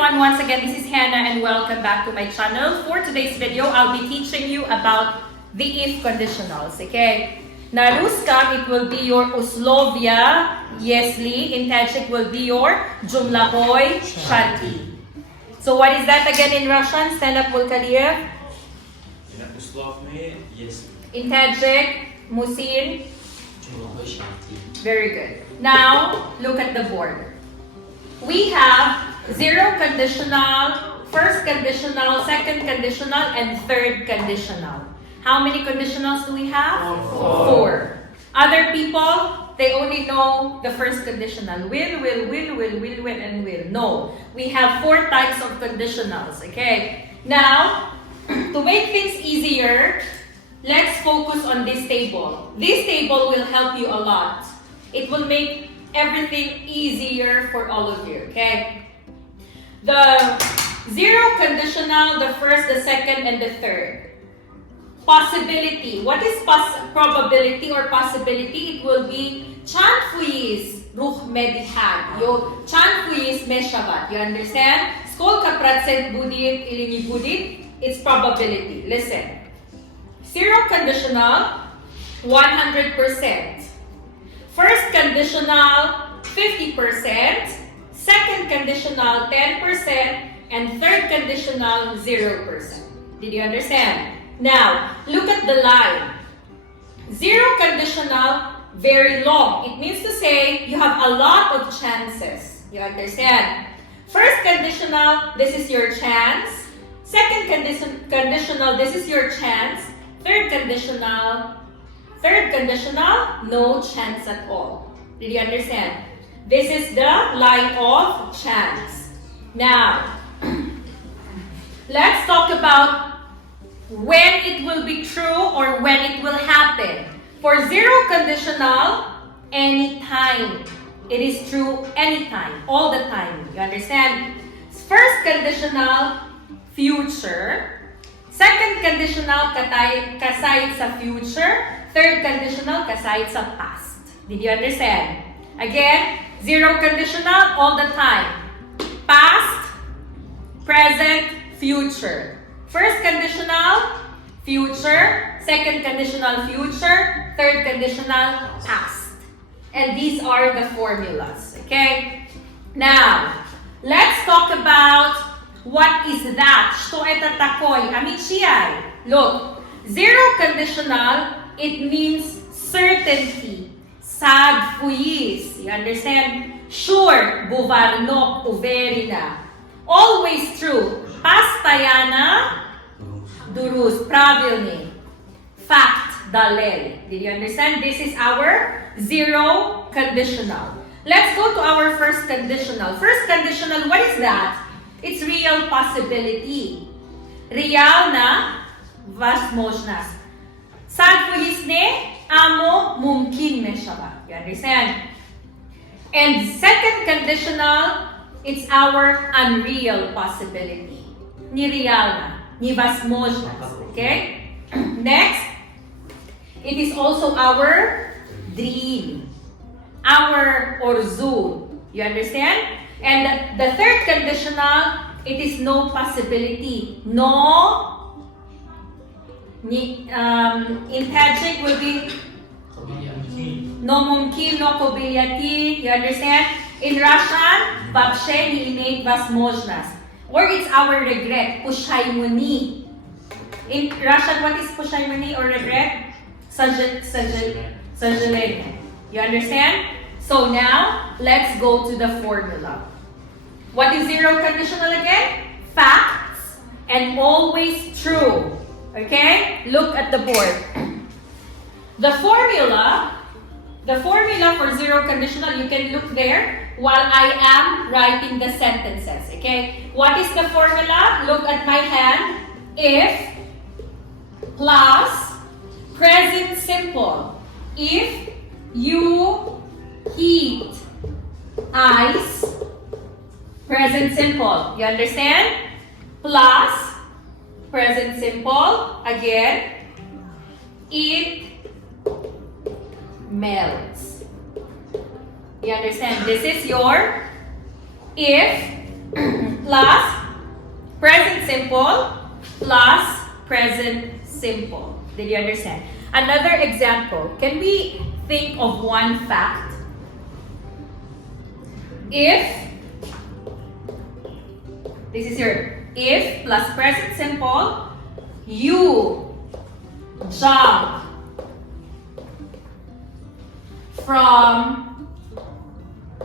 everyone, once again this is Hannah and welcome back to my channel. For today's video, I'll be teaching you about the if conditionals, okay? Na ruskam, it will be your Условия, если. In Tajik will be your Ҷумлаҳои, шартӣ. So what is that again in Russian? Stand up, Mulkaliev. Условия, если. In Tajik, Musin. Ҷумлаҳои шартӣ. Very good. Now, look at the board. We have zero conditional, first conditional, second conditional, and third conditional. How many conditionals do we have? Four. Other people, they only know the first conditional. Will, and will. No. We have four types of conditionals, okay? Now, to make things easier, let's focus on this table. This table will help you a lot. It will make everything easier for all of you, okay? The zero conditional, the first, the second, and the third. Possibility. What is probability or possibility? It will be chant fuis ruch medihad. Yo chant fuis meshavat. You understand? Skolka procent будет или не будет? It's probability. Listen. Zero conditional, 100%. First conditional, 50%. Second conditional, 10%. And third conditional, 0%. Did you understand? Now, look at the line. Zero conditional, very long. It means to say you have a lot of chances. You understand? First conditional, this is your chance. Second conditional, this is your chance. Third conditional, no chance at all. Did you understand? This is the line of chance. Now, let's talk about when it will be true or when it will happen. For zero conditional, anytime. It is true anytime, all the time. You understand? First conditional, future. Second conditional, kasait sa future. Third conditional, kasait sa past. Did you understand? Again, zero conditional, all the time. Past, present, future. First conditional, future. Second conditional, future. Third conditional, past. And these are the formulas, okay? Now, let's talk about what is that? Что это такое? Amichiyai. Look, zero conditional, it means certainty. Sad fuis. You understand? Sure. Buvarno. Uverina. Always true. Pastayana. Durus. Pravilny. Fact. Dalel. Did you understand? This is our zero conditional. Let's go to our first conditional. First conditional, what is that? It's real possibility. Real na возможность. Sad fuis ne amo mumkin meshavat. You understand? And second conditional, it's our unreal possibility. Ni real na, ni возможность. Okay? Next, it is also our dream, our orzu. You understand? And the third conditional, it is no possibility. No, in Tajik will be no mumkin, no kobilyati. You understand? In Russian, вообще не имеет возможность. Or it's our regret, пушаймуни. In Russian, what is пушаймуни or regret? Сожаление. You understand? So now, let's go to the formula. What is zero conditional again? Facts and always true. Okay? Look at the board. The formula for zero conditional, you can look there while I am writing the sentences. Okay? What is the formula? Look at my hand. If plus present simple. If you heat ice, present simple. You understand? Plus present simple. Again, it melts. You understand? This is your if plus present simple plus present simple. Did you understand? Another example. Can we think of one fact? If, this is your if plus present simple, you jump from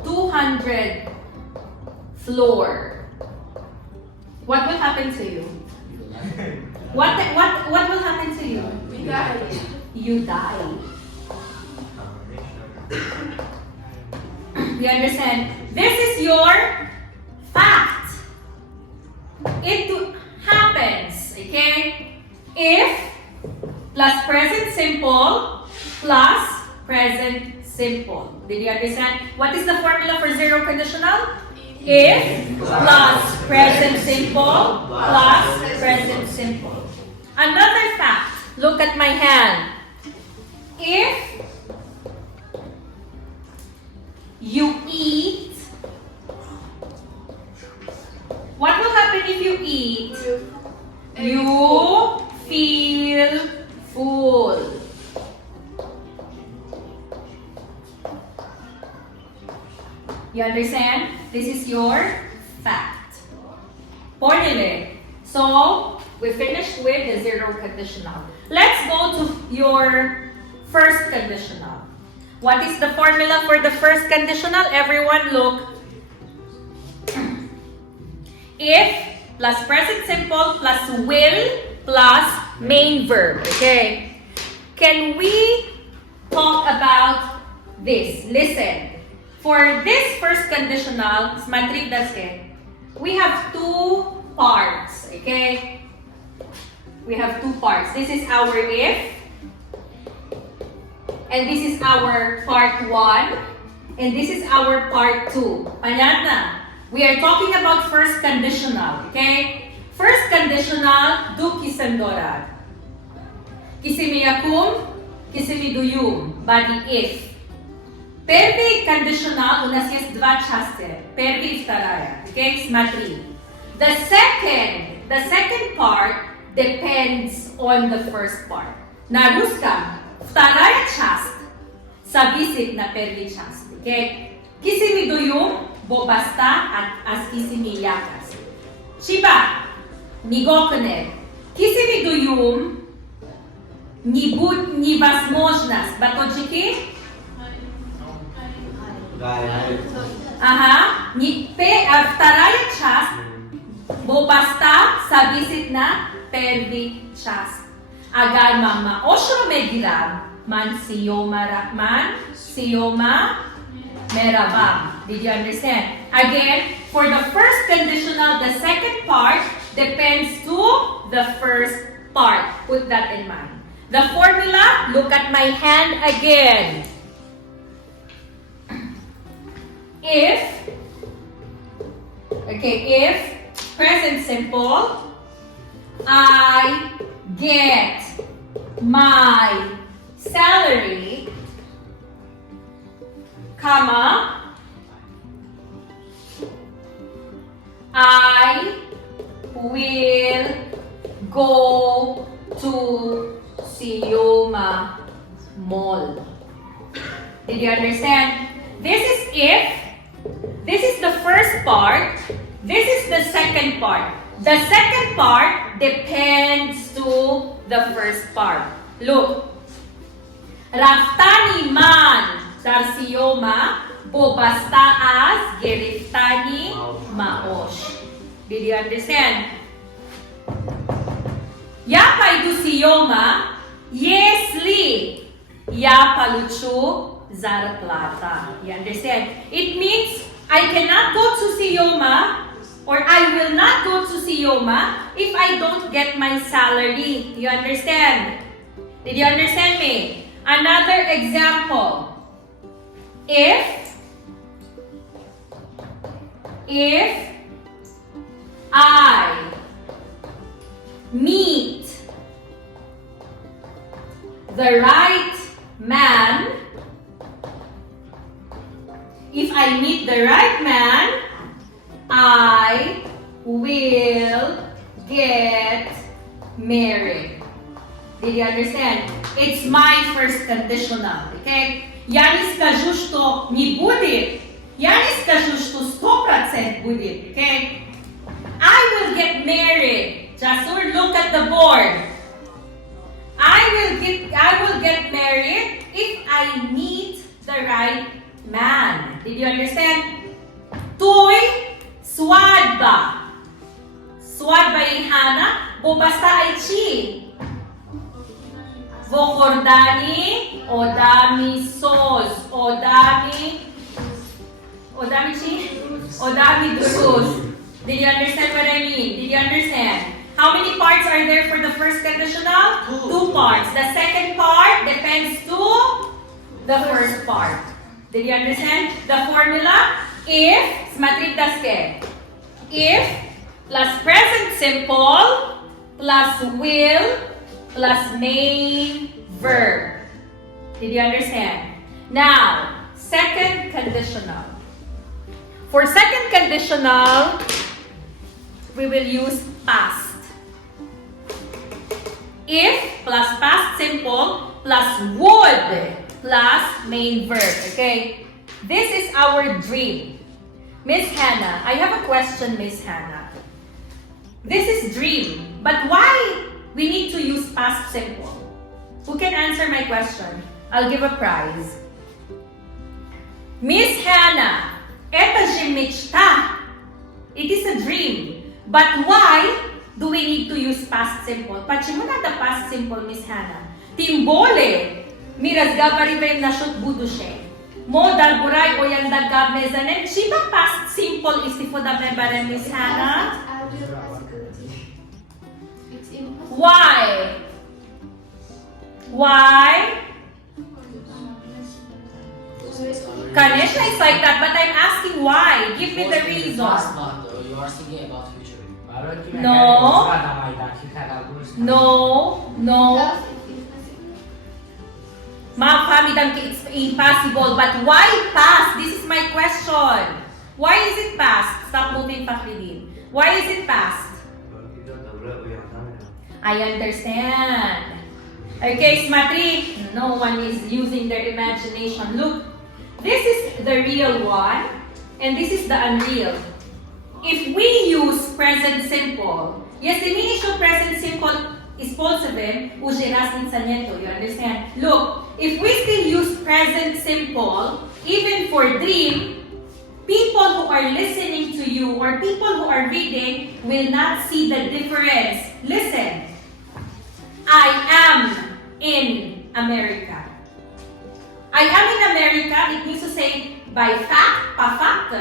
200 floor, what will happen to you? What will happen to you? We die. You die. You understand? This is your fact. It happens, okay? If plus present simple plus present simple. Did you understand? What is the formula for zero conditional? If plus present simple plus present simple. Another fact. Look at my hand. If you eat, what will happen if you eat? You feel full. You understand? This is your fact. Formula. So, we finished with the zero conditional. Let's go to your first conditional. What is the formula for the first conditional? Everyone look. If plus present simple plus will plus main verb. Okay. Can we talk about this? Listen. For this first conditional, we have two parts. Okay. We have two parts. This is our if. And this is our part 1. And this is our part 2. Panyana. We are talking about first conditional. Okay? First conditional, du kisandora. Kisimiyakum, kisimiduyum. Body if. Первый conditional, у нас есть два части. Первый и вторая. Okay? Смотри. The second part depends on the first part. На русском вторая часть зависит на первой части. Okay? Кисимидуюм бобаста аз кисимиякас. Чиба нигокне. Кисимидуюм невозможность. Батончики? Ага. Вторая часть бобаста зависит на первой части. Agar mama osho mediram man siyoma merabam. Did you understand? Again, for the first conditional, the second part depends to the first part. Put that in mind. The formula, look at my hand again. If present simple, I get my salary, comma, I will go to Sioma Mall. Did you understand? This is if. This is the first part. This is the second part. The second part depends to the first part. Look. Raftani man Darsioma Bobasta as Geriftani Maosh. Did you understand? Я пойду Сиома, если я получу зарплата. You understand? It means I cannot go to Sioma or I will not go to Sioma if I don't get my salary. You understand? Did you understand me? Another example. If I meet the right man, I will get married. Did you understand? It's my first conditional, okay? Я не скажу, что не будет. Я не скажу, что 100% будет, okay? I will get married. Jasur, look at the board. I will get married if I meet the right man. Did you understand? Tuy swadba. Swadba in Hana, bubasta ay chi. Vokordani, odami sos, odami chi, odami durus. Did you understand what I mean? Did you understand? How many parts are there for the first conditional? Two parts. The second part depends to the first part. Did you understand? The formula, if, smatrik daske. If plus present simple plus will plus main verb. Did you understand? Now, second conditional. For second conditional, we will use past. If plus past simple plus would plus main verb. Okay? This is our dream. Miss Hannah, I have a question, Miss Hannah. This is dream, but why we need to use past simple? Who can answer my question? I'll give a prize. Miss Hannah, это же мечта. It is a dream. But why do we need to use past simple? Почему надо past simple, Miss Hannah? Тем более, мы разговариваем насчет будущего. Модал бурай оян дагабне занем. Чиба past simple истифодабне барем, Miss Hannah? Why? Why? Конечно, it's like that, but I'm asking why. Give me the reason. Past month, you are thinking about future. No. Ma'am, it's impossible. But why past? This is my question. Why is it past? Stop moving, Faridun. Why is it past? I understand. Okay, Smatri, no one is using their imagination. Look, this is the real one, and this is the unreal. If we use present simple, если мы еще present simple используем, уже разница нету, you understand? Look, if we still use present simple, even for dream, people who are listening to you or people who are reading will not see the difference. Listen, I am in America. I am in America, it means to say by fact, pa fact.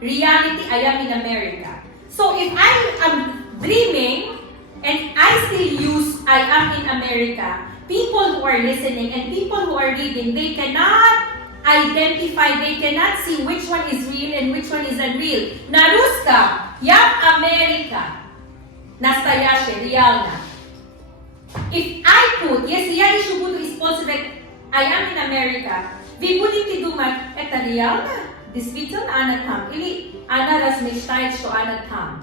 Reality, I am in America. So if I am dreaming and I still use I am in America, people who are listening and people who are reading, they cannot identify, they cannot see which one is real and which one is unreal. Naruska, я Америка. Настоящая, реально. If I put, если я еще буду использовать I am in America, вы будете думать, это реально? Действительно, она там. Или она размечтает, что она там.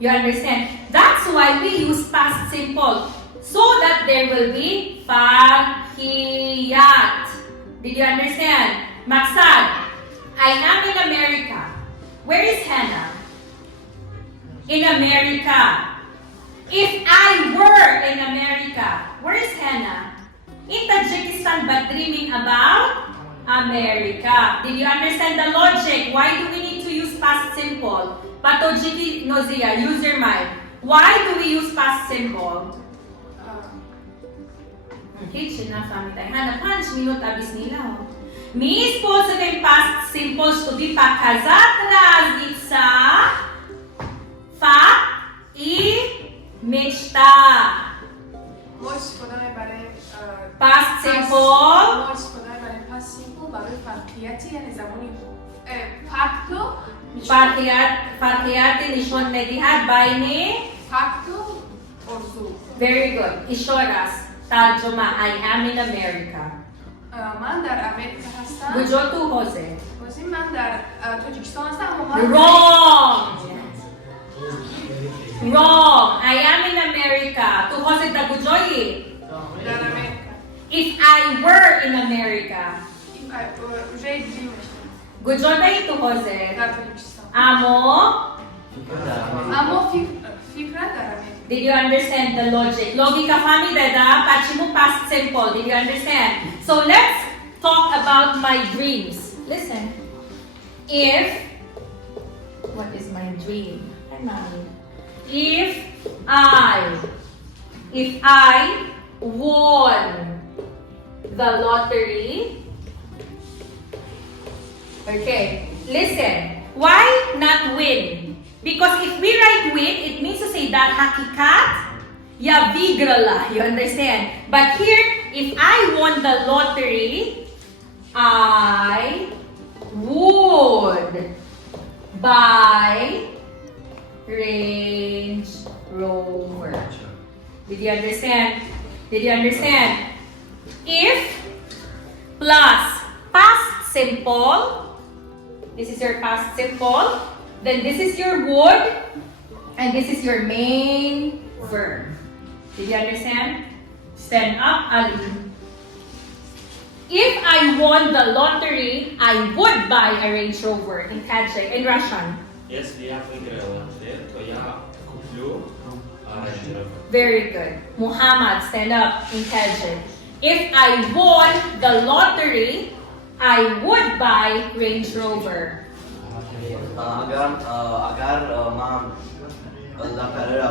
You understand? That's why we use past simple. So that there will be farhiyat. Did you understand? Maksad, I am in America. Where is Hannah? In America. If I were in America, where is Hannah? In Tajikistan, but dreaming about America. Did you understand the logic? Why do we need to use past simple? Patojiki Nozia, use your mind. Why do we use past simple? Kitchen na family. Hana 5 minut abis nila. Mi используем past simple, чтобы показать разница факт и мечта. Past simple. past simple برای فرقیتی یعنی زمانی فکت رو فرقیت نشان می‌دهد بین فکت و موضوع. Very good. اشارت ترجمه I am in America. من در امریکا هستم. کجا تو حوزه؟ من در تاجیکستان هستم. Wrong. I were in America. Уже живеш. Гуджода и тухозе. Готовишься. Амо. Амо фикра дараме. Did you understand the logic? Logika fami deda, pachimu past simple. Did you understand? So let's talk about my dreams. Listen. What is my dream? If I won the lottery. Okay, listen. Why not win? Because if we write win, it means to say that hakikat ya vigrala. You understand? But here, if I won the lottery, I would buy Range Rover. Did you understand? Did you understand? If plus past simple, this is your past simple, then this is your would, and this is your main verb. Did you understand? Stand up, Ali. If I won the lottery, I would buy a Range Rover in Kajay, in Russian. Если я выиграл лотерею, то я куплю Range Rover. Very good. Muhammad, stand up in Kajay. If I won the lottery, I would buy Range Rover. अगर मैं लपेरा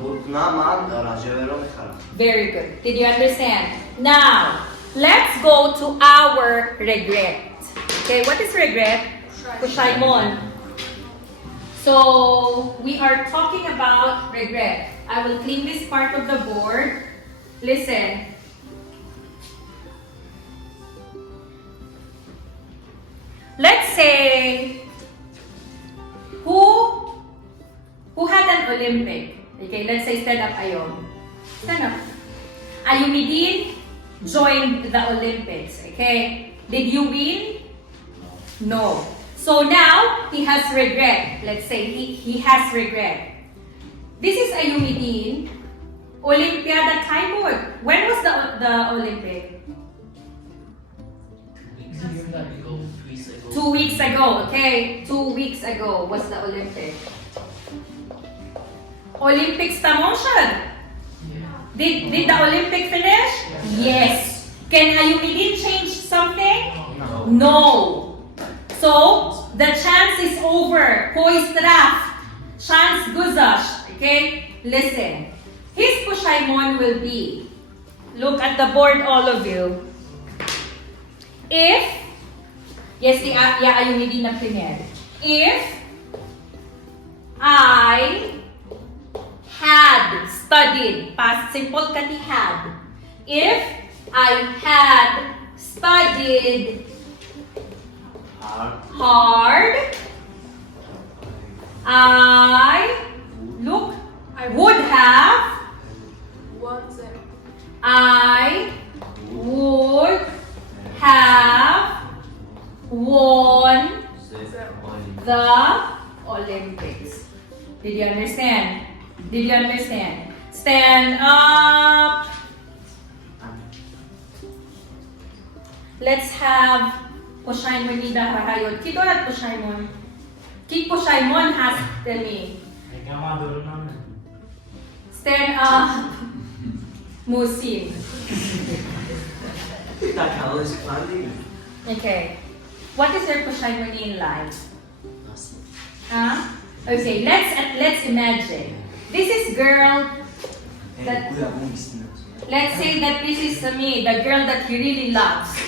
बुकना मान राजेवरों में खड़ा. Very good. Did you understand? Now, let's go to our regret. Okay, what is regret? Pushaimon. So, we are talking about regret. I will clean this part of the board. Listen. Let's say, who had an Olympic? Okay, let's say stand up Ayon. Stand up. Ayumidin joined the Olympics, okay? Did you win? No. So now, he has regret. Let's say he has regret. This is Ayumidin. Olympiada Kaimod. When was the Olympic? 2 weeks ago, okay? 2 weeks ago was the Olympic. Olympics tamotion. Did the Olympic finish? Yes. Can Ayumidin change something? No. So, the chance is over. Poistraf. Chance guzash. Okay? Listen. His pushaimon will be, look at the board, all of you. If, yes, Ayumidin na premier. If I had studied, past simple kati had. If I had studied hard, I would have won the Olympics. Did you understand? Did you understand? Stand up. Let's have Poshaimon Nida Harayot. Kito at Poshaimon. Kik Poshaimon has the me. Stand up. Musim. Okay. What is your Poshaimon in life? Okay, let's imagine. This is girl that, let's say that this is me, the girl that he really loves.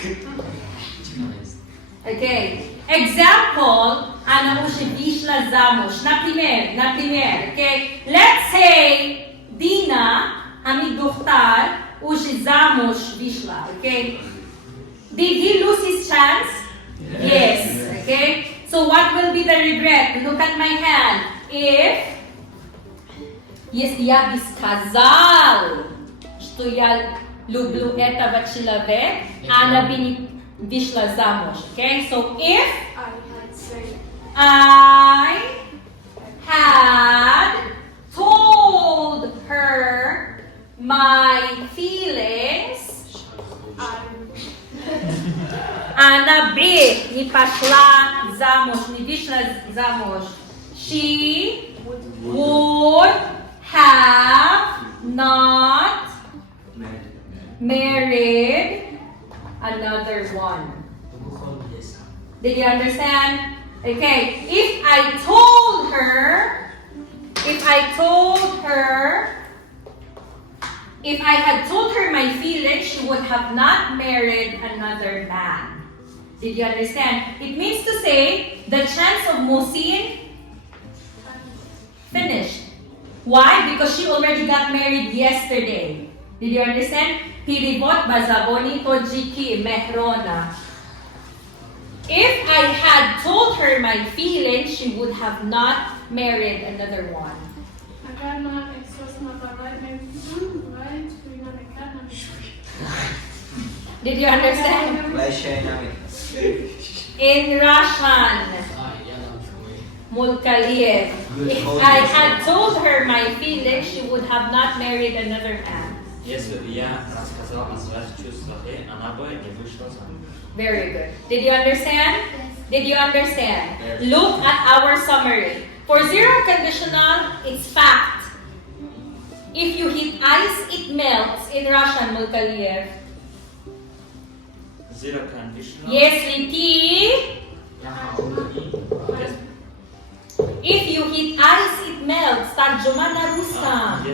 Okay. Example, ana ushi vishla zamush. Na primer, okay? Let's say Dina, ami duhtar, ushi zamush vishla, okay? Did he lose his chance? Yes. Okay? So what will be the regret? Look at my hand. If если я бы сказал, что я люблю этого человека, она бы не вышла замуж. Okay? So if I had told her my feelings, пошла замуж, не вышла замуж. She would have not married another one. Did you understand? Okay, if I had told her my feelings, she would have not married another man. Did you understand? It means to say the chance of Musin finished. Why? Because she already got married yesterday. Did you understand? Piribot bazaboni tojiki mehrona. If I had told her my feelings, she would have not married another one. Did you understand? In Russian, Mulkaliev. If I had told her my feelings, she would have not married another man. Если бы я рассказал о своих чувствах, она бы не вышла замуж. Very good. Did you understand? Did you understand? Look at our summary. For zero conditional, it's fact. If you hit ice, it melts. In Russian, Mulkaliev. Zero conditional. Если ты... If you hit ice, it melts. Tarjuma na русском.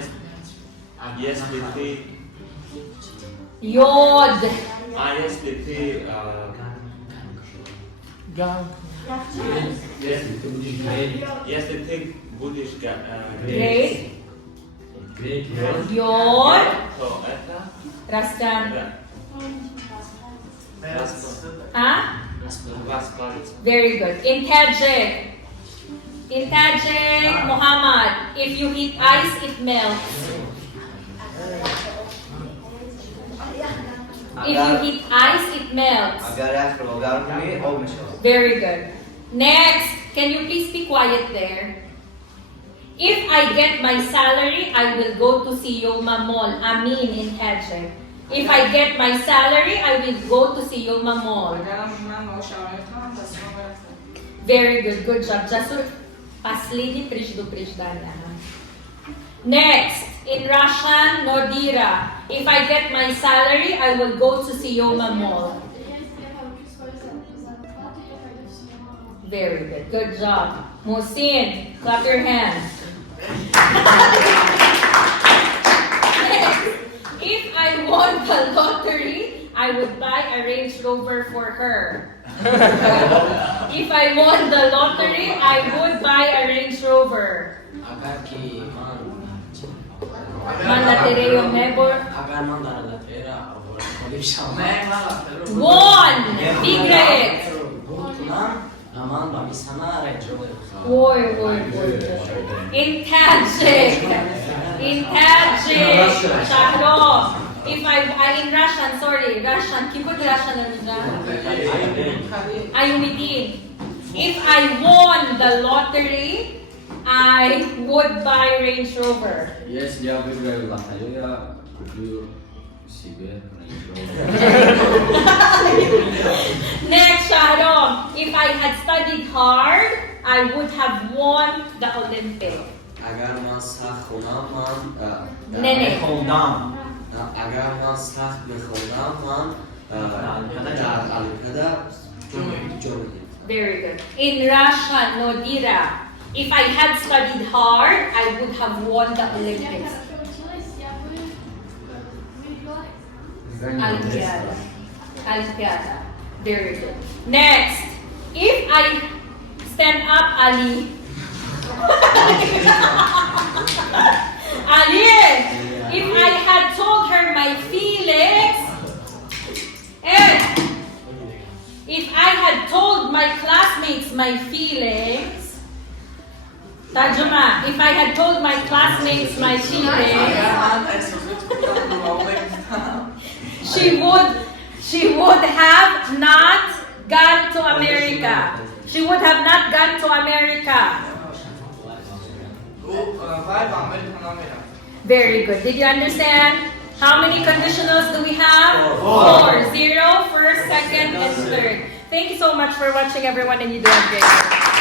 Если ты... Йод. Если ты... Если ты будешь Грейс. греть, Йод. то это... Растян. А? Расплавится. Very good. In Tajik. In Tajik, Muhammad. If you hit ice, it melts. If you hit ice, it melts. Very good. Next, can you please be quiet there? If I get my salary, I will go to see Yoma Mall. Amin in Tajik. If I get my salary, I will go to see Yoma Mall. Very good. Good job. Jasur, последний предупреждение. Next, in Russian, Nodira. If I get my salary, I will go to see Yoma Mall. Very good. Good job. Musin, clap your hands. If I won the lottery, I would buy a Range Rover for her. If I won the lottery, I would buy a Range Rover. Man latereo nebor. One. Big red. Oi. In Tajik. Shahrob. If in Russian, sorry, Russian. Kiput Russian Ayumidin. If I won the lottery, I would buy Range Rover. Если я выиграю лотерею, я куплю себе Range Rover. Next, Shahram. If I had studied hard, I would have won the Olympic. اگر من سخت خونم نه. اگر من سخت بخونم در الیمپیاد جمهوری. Very good. In Russian, Nodira. If I had studied hard, I would have won the Olympics. Olympiada. Very good. Next, if I stand up, Ali. Ali, if I had told her my feelings, if I had told my classmates my feelings, Tajuma, if I had told my classmates my feelings, she would have not gone to America. She would have not gone to America. Very good. Did you understand? How many conditionals do we have? 4. 0, first, second, and third. Thank you so much for watching, everyone, and you do a great job.